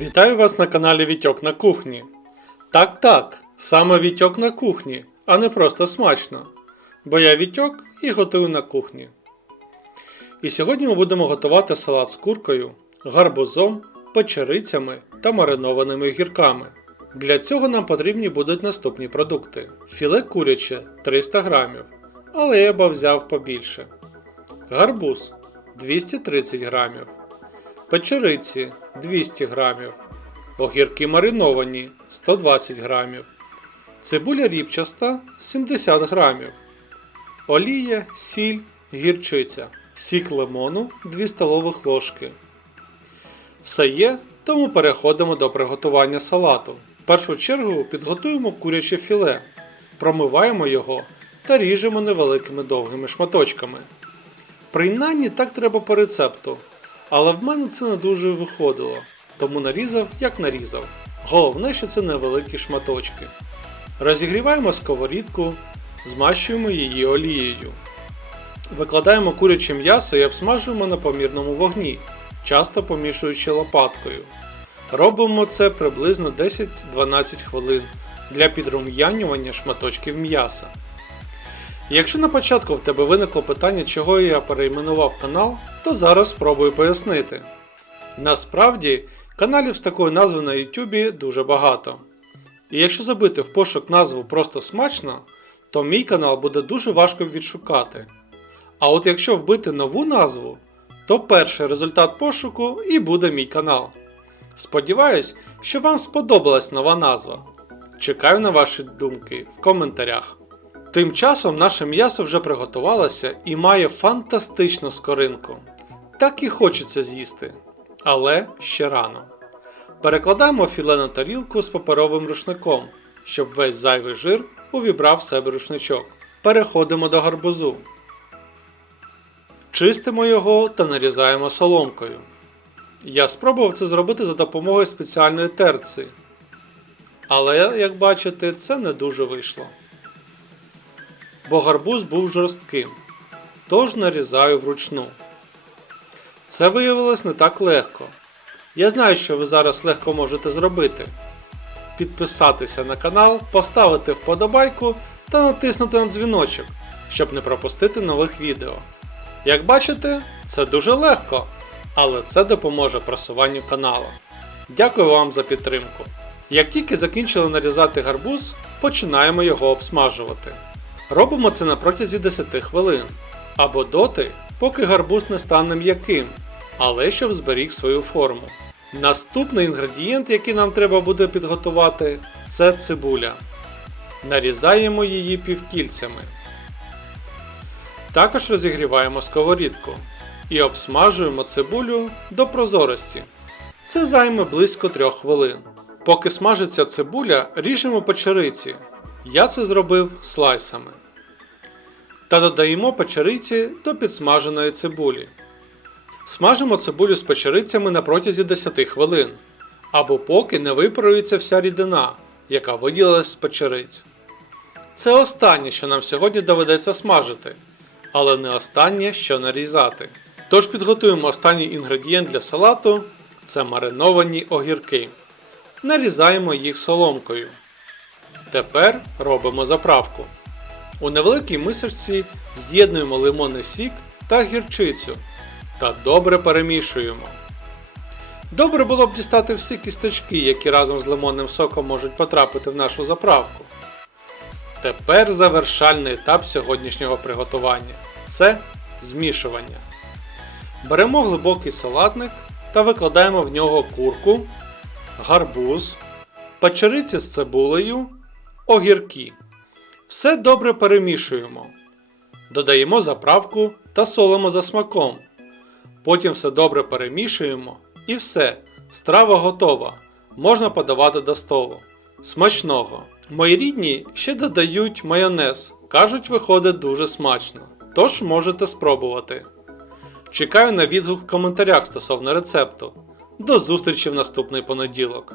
Вітаю вас на каналі Вітьок на кухні. Так, так, саме Вітьок на кухні, а не просто смачно. Бо я Вітьок і готую на кухні. І сьогодні ми будемо готувати салат з куркою, гарбузом, печерицями та маринованими гірками. Для цього нам потрібні будуть наступні продукти: філе куряче 300 грамів, але я б взяв побільше. Гарбуз 230 грамів. Печериці 200 грамів, огірки мариновані 120 грамів, цибуля ріпчаста 70 грамів, олія, сіль, гірчиця, сік лимону 2 столових ложки. Все є, тому переходимо до приготування салату. В першу чергу підготуємо куряче філе, промиваємо його та ріжемо невеликими довгими шматочками. Принаймні так треба по рецепту. Але в мене це не дуже виходило, тому нарізав, як нарізав. Головне, що це невеликі шматочки. Розігріваємо сковорідку, змащуємо її олією. Викладаємо куряче м'ясо і обсмажуємо на помірному вогні, часто помішуючи лопаткою. Робимо це приблизно 10-12 хвилин для підрум'янювання шматочків м'яса. Якщо на початку в тебе виникло питання, чого я перейменував канал, то зараз спробую пояснити. Насправді, каналів з такою назвою на YouTube дуже багато. І якщо забити в пошук назву просто смачно, то мій канал буде дуже важко відшукати. А от якщо вбити нову назву, то перший результат пошуку і буде мій канал. Сподіваюсь, що вам сподобалась нова назва. Чекаю на ваші думки в коментарях. Тим часом наше м'ясо вже приготувалося і має фантастичну скоринку. Так і хочеться з'їсти. Але ще рано. Перекладаємо філе на тарілку з паперовим рушником, щоб весь зайвий жир увібрав в себе рушничок. Переходимо до гарбузу. Чистимо його та нарізаємо соломкою. Я спробував це зробити за допомогою спеціальної терці. Але, як бачите, це не дуже вийшло бо гарбуз був жорстким, тож нарізаю вручну. Це виявилось не так легко. Я знаю, що ви зараз легко можете зробити. Підписатися на канал, поставити вподобайку та натиснути на дзвіночок, щоб не пропустити нових відео. Як бачите, це дуже легко, але це допоможе просуванню каналу. Дякую вам за підтримку. Як тільки закінчили нарізати гарбуз, починаємо його обсмажувати. Робимо це на протязі 10 хвилин. Або доти, поки гарбуз не стане м'яким, але щоб зберіг свою форму. Наступний інгредієнт, який нам треба буде підготувати, це цибуля. Нарізаємо її півкільцями. Також розігріваємо сковорідку і обсмажуємо цибулю до прозорості. Це займе близько 3 хвилин. Поки смажиться цибуля, ріжемо печериці. Я це зробив слайсами. Та додаємо печериці до підсмаженої цибулі. Смажимо цибулю з печерицями на протязі 10 хвилин, або поки не випарується вся рідина, яка виділилась з печериць. Це останнє, що нам сьогодні доведеться смажити, але не останнє, що нарізати. Тож підготуємо останній інгредієнт для салату це мариновані огірки. Нарізаємо їх соломкою. Тепер робимо заправку. У невеликій мисочці з'єднуємо лимонний сік та гірчицю та добре перемішуємо. Добре було б дістати всі кісточки, які разом з лимонним соком можуть потрапити в нашу заправку. Тепер завершальний етап сьогоднішнього приготування це змішування. Беремо глибокий салатник та викладаємо в нього курку, гарбуз, печериці з цибулею, огірки. Все добре перемішуємо. Додаємо заправку та солимо за смаком. Потім все добре перемішуємо і все, страва готова. Можна подавати до столу. Смачного! Мої рідні ще додають майонез. Кажуть, виходить дуже смачно. Тож можете спробувати. Чекаю на відгук в коментарях стосовно рецепту. До зустрічі в наступний понеділок.